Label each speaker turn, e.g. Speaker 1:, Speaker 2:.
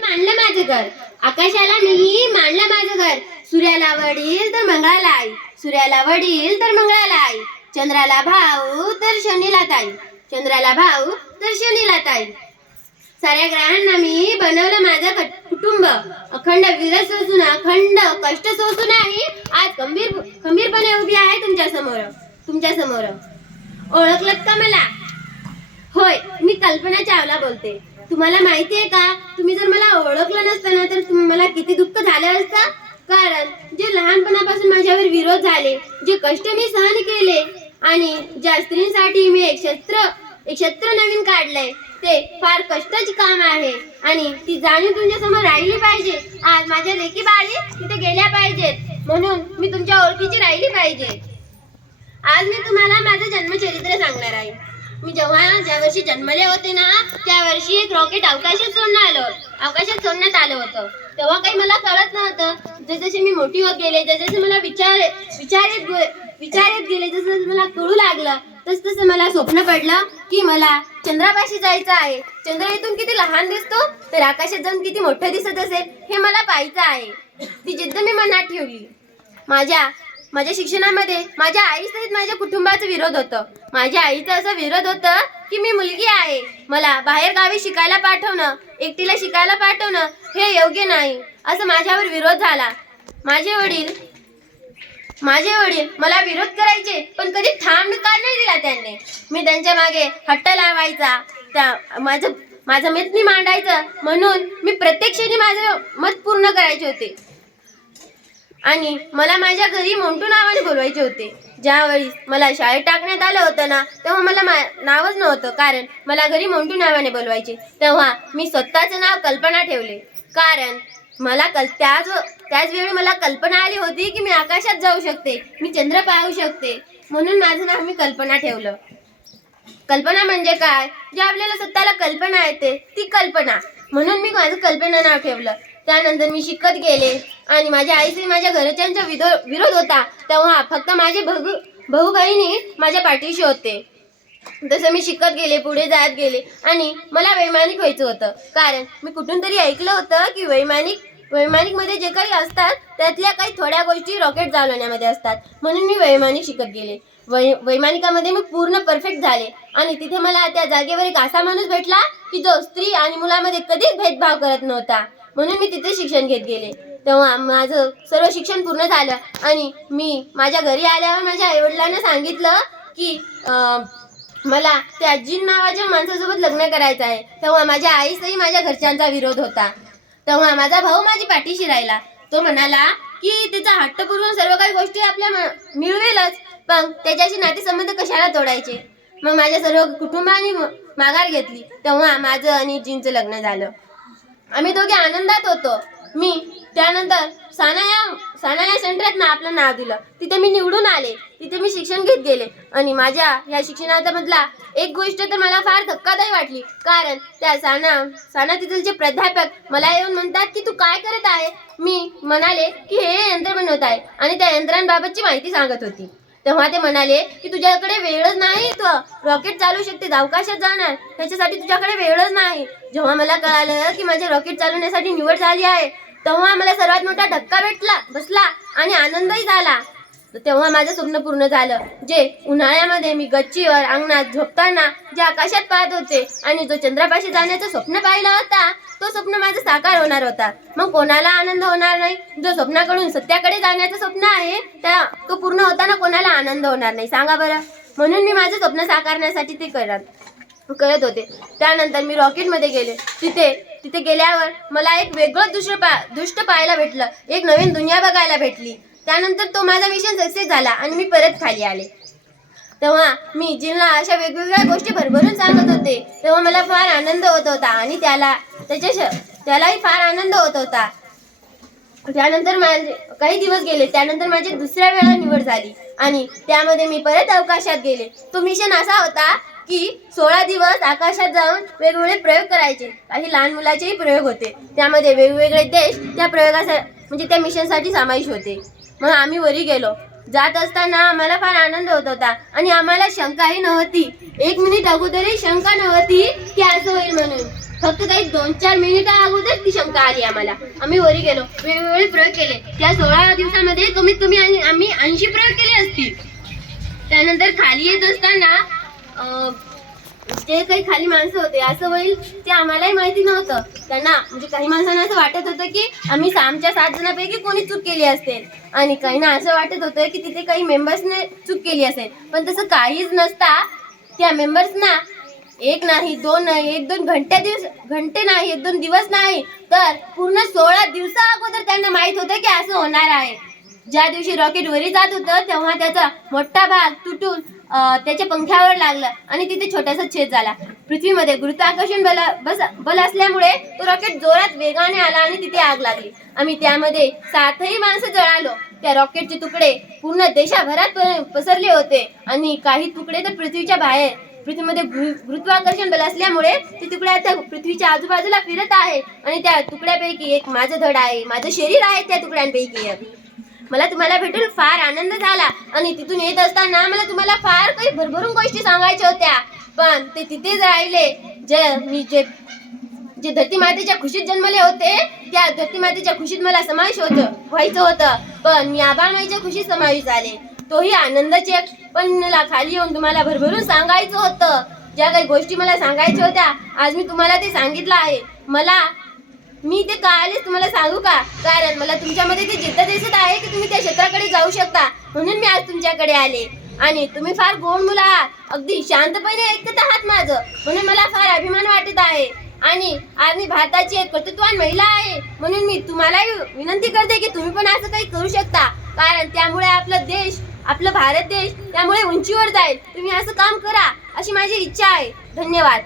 Speaker 1: मांडलं माझं घर. आकाशाला मी मांडलं माझं घर. सूर्याला वडील तर मंगळाला आई सूर्याला वडील तर मंगळाला आई चंद्राला भाऊ तर शनीला ताई. चंद्राला भाऊ तर शनीला ताई. साऱ्या ग्रहांना मी बनवलं माझं कुटुंब. अखंड विरस सोसून अखंड कष्ट सोसून आहे. आज खंबीर खंबीरपणे उभी आहे तुमच्यासमोर. तुमच्यासमोर. ओळखलत का मला? होय मी कल्पना चावला बोलते. तुम्हाला माहिती आहे का? तुम्ही जर मला ओळखलं नसतं ना तर मला किती दुःख झालं असतं? कारण जे लहानपणापासून माझ्यावर विरोध झाले जे कष्ट मी सहन केले आणि ज्या स्त्रीसाठी मी एक शस्त्र एक शस्त्र नवीन काढलंय ते फार कष्टाचे काम आहे. आणि ती जाणीव तुमच्यासमोर राहिली पाहिजे. आज माझ्या लेखी बाळी तिथे गेल्या पाहिजेत. म्हणून मी तुमच्या ओळखीची राहिली पाहिजे. आज मी तुम्हाला माझं जन्मचरित्र सांगणार आहे. मी जेव्हा ज्या वर्षी जन्मले होते ना त्या वर्षी एक रॉकेट अवकाशात सोडण्यात आलं. अवकाशात सोडण्यात आलं होतं. तेव्हा काही मला कळत नव्हतं. जसजसे मी मोठी होत गेले जसजसे मला विचार विचार येत विचार येत गेले जसं जसं मला कळू लागलं तस तसं मला स्वप्न पडलं की मला चंद्रापाशी जायचं आहे. चंद्र इथून किती लहान दिसतो तर आकाशात जाऊन किती मोठं दिसत असेल हे मला पाहायचं आहे. ती जिद्द मी मनात ठेवली. माझ्या माझ्या शिक्षणामध्ये माझ्या आईसहित माझ्या कुटुंबाचा विरोध होतं. माझ्या आईचा असा विरोध होतं की मी मुलगी आहे. मला बाहेर गावी शिकायला पाठवणं एकटीला शिकायला पाठवणं हे योग्य नाही. असं माझ्यावर विरोध झाला. माझे वडील माझे वडील मला विरोध करायचे पण कधी ठाम निकाल नाही दिला त्यांनी. मी त्यांच्या मागे हट्ट लावायचा. त्या माझं माझं मत मी मांडायचं. म्हणून मी प्रत्येक क्षणी माझं मत पूर्ण करायचे होते. आणि मला माझ्या घरी मोंटू नावाने बोलवायचे होते. ज्यावेळी मला शाळेत टाकण्यात आलं होतं ना तेव्हा मला मा- नावच नव्हतं. कारण मला घरी मोंटू नावाने बोलवायचे. तेव्हा मी स्वतःचं नाव कल्पना ठेवले. कारण मला कल त्याच त्याच वेळी मला कल्पना आली होती की मी आकाशात जाऊ शकते. मी चंद्र पाहू शकते. म्हणून माझं नाव मी कल्पना ठेवलं. कल्पना म्हणजे काय? जे आपल्याला स्वतःला कल्पना येते ती कल्पना. म्हणून मी माझं कल्पना नाव ठेवलं. त्यानंतर मी शिकत गेले. आणि माझ्या आईचे माझ्या घरच्यांचा विरो विरोध होता. तेव्हा फक्त माझे भगू भाऊ बहिणी माझ्या पाठीशी होते. तसं मी शिकत गेले पुढे जात गेले. आणि मला वैमानिक व्हायचं होतं. कारण मी कुठून तरी ऐकलं होतं की वैमानिक वैमानिकमध्ये जे काही असतात त्यातल्या काही थोड्या गोष्टी रॉकेट चालवण्यामध्ये असतात. म्हणून मी वैमानिक शिकत गेले. वै वैमानिकामध्ये मी पूर्ण परफेक्ट झाले. आणि तिथे मला त्या जागेवर एक असा माणूस भेटला की जो स्त्री आणि मुलामध्ये कधीच भेदभाव करत नव्हता. म्हणून मी तिथे शिक्षण घेत गेले. तेव्हा माझं सर्व शिक्षण पूर्ण झालं आणि मी माझ्या घरी आल्यावर माझ्या आईवडिलांना सांगितलं की मला त्या अज्जीन नावाच्या माणसासोबत लग्न करायचं आहे. तेव्हा माझ्या आईसही माझ्या घरच्यांचा विरोध होता. तेव्हा माझा भाऊ माझी पाठीशी राहिला. तो म्हणाला की त्याचा हट्ट पुरवून सर्व काही गोष्टी आपल्या मिळवेलच पण त्याच्याशी नातेसंबंध कशाला तोडायचे? मग माझ्या सर्व कुटुंबाने माघार घेतली. तेव्हा माझं आणि जींचं लग्न झालं. आम्ही दोघे आनंदात होतो. मी त्यानंतर सानाया सानाया सेंटरात ना आपलं नाव दिलं. तिथे मी निवडून आले. तिथे मी शिक्षण घेत गेले. आणि माझ्या ह्या शिक्षणाचा मधला एक गोष्ट तर मला फार धक्कादायी वाटली. कारण त्या साना साना तिथलचे प्राध्यापक मला येऊन म्हणतात की तू काय करत आहे? मी म्हणाले की हे यंत्र बनवत आहे. आणि त्या यंत्रांबाबतची माहिती सांगत होती. तेव्हा ते म्हणाले की तुझ्याकडे वेळच नाही तू रॉकेट चालू शकते अवकाशात जाणार. त्याच्यासाठी तुझ्याकडे वेळच नाही. जेव्हा मला कळालं की माझे रॉकेट चालवण्यासाठी निवड झाली आहे. तेव्हा मला सर्वात मोठा धक्का भेटला बसला आणि आनंदही झाला. तेव्हा माझं स्वप्न पूर्ण झालं. जे उन्हाळ्यामध्ये मी गच्चीवर अंगणात झोपताना जे आकाशात पाहत होते आणि जो चंद्रापाशी जाण्याचं स्वप्न पाहिलं होता तो स्वप्न माझा साकार होणार होता. मग कोणाला आनंद होणार नाही? जो स्वप्नाकडून सत्याकडे जाण्याचं स्वप्न आहे त्या तो पूर्ण होताना कोणाला आनंद होणार नाही? सांगा बरं. म्हणून मी माझं स्वप्न साकारण्यासाठी ते करत करत होते. त्यानंतर मी रॉकेटमध्ये गेले. तिथे तिथे गेल्यावर मला एक वेगळं दुसरं पा दृष्ट पाहायला भेटलं. एक नवीन दुनिया बघायला भेटली. त्यानंतर तो माझा मिशन सक्सेस झाला आणि मी परत खाली आले. तेव्हा मी जिनला अशा वेगवेगळ्या गोष्टी भरभरून सांगत होते तेव्हा मला फार आनंद होत होता आणि त्याला त्याच्या त्यालाही फार आनंद होत होता. त्यानंतर माझे काही दिवस गेले त्यानंतर माझी दुसऱ्या वेळा निवड झाली आणि त्यामध्ये मी परत अवकाशात गेले. तो मिशन असा होता की सोळा दिवस आकाशात जाऊन वेगवेगळे प्रयोग करायचे. काही लहान मुलाचेही प्रयोग होते. त्यामध्ये वेगवेगळे देश त्या प्रयोगासाठी म्हणजे त्या मिशनसाठी समाविष्ट होते. मग आम्ही वरी गेलो. जात असताना आम्हाला फार आनंद होत होता आणि आम्हाला शंकाही नव्हती. एक मिनिट अगोदरही शंका नव्हती की असं होईल म्हणून. फक्त काही दोन चार मिनिट अगोदर ती शंका आली आम्हाला. आम्ही वरी गेलो. वेगवेगळे प्रयोग केले. त्या सोळा दिवसामध्ये कमीत कमी आम्ही ऐंशी प्रयोग केले असतील. त्यानंतर खाली येत असताना जे काही खाली माणसं होते. असं होईल ते आम्हालाही माहिती नव्हतं. त्यांना म्हणजे काही माणसांना असं वाटत होतं की आम्ही आमच्या सात जणांपैकी कोणी चूक केली असेल. आणि काही ना असं वाटत होतं की तिथे काही मेंबर्सने चूक केली असेल. पण तसं काहीच नसता. त्या मेंबर्सना एक नाही दोन नाही एक दोन घंट्या दिवस घंटे नाही एक दोन दिवस नाही तर पूर्ण सोळा दिवसा अगोदर त्यांना माहीत होतं की असं होणार आहे. ज्या दिवशी रॉकेट वरी जात होतं तेव्हा त्याचा मोठा भाग तुटून त्याच्या पंख्यावर लागलं आणि तिथे छोटासा छेद झाला. पृथ्वीमध्ये गुरुत्वाकर्षण बल बस बल असल्यामुळे तो रॉकेट जोरात वेगाने आला आणि तिथे आग लागली. आम्ही त्यामध्ये सातही माणसं जळालो. त्या रॉकेटचे तुकडे पूर्ण देशाभरात पसरले होते आणि काही तुकडे तर पृथ्वीच्या बाहेर. पृथ्वीमध्ये गुरुत्वाकर्षण बल असल्यामुळे ते तुकडे आता पृथ्वीच्या आजूबाजूला फिरत आहे आणि त्या तुकड्यापैकी एक माझं धड आहे. माझं शरीर आहे त्या तुकड्यांपैकी एक. मला तुम्हाला भेटून फार आनंद झाला. आणि तिथून येत असताना मला तुम्हाला फार काही भरभरून गोष्टी सांगायच्या होत्या. पण ते तिथेच राहिले. जे मी जे जे धरती मातेच्या खुशीत जन्मले होते त्या धरती मातेच्या खुशीत मला समावेश होत व्हायचं होतं. पण मी आबामाईच्या खुशीत समावेश झाले. तोही आनंदाचे पण मला खाली येऊन तुम्हाला भरभरून सांगायचं होतं. ज्या काही गोष्टी मला सांगायच्या होत्या आज मी तुम्हाला ते सांगितलं आहे. मला मी ते कळालेच तुम्हाला सांगू का? कारण मला तुमच्यामध्ये ते जिद्द दिसत आहे की तुम्ही त्या क्षेत्राकडे जाऊ शकता. म्हणून मी आज तुमच्याकडे आले. आणि तुम्ही फार गोड मुलं आहात. अगदी शांतपणे ऐकत आहात माझं. म्हणून मला फार अभिमान वाटत आहे. आणि आज मी भारताची एक कर्तृत्वान महिला आहे. म्हणून मी तुम्हालाही विनंती करते की तुम्ही पण असं काही करू शकता. कारण त्यामुळे आपला देश आपला भारत देश त्यामुळे उंचीवर जाईल. तुम्ही असं काम करा अशी माझी इच्छा आहे. धन्यवाद.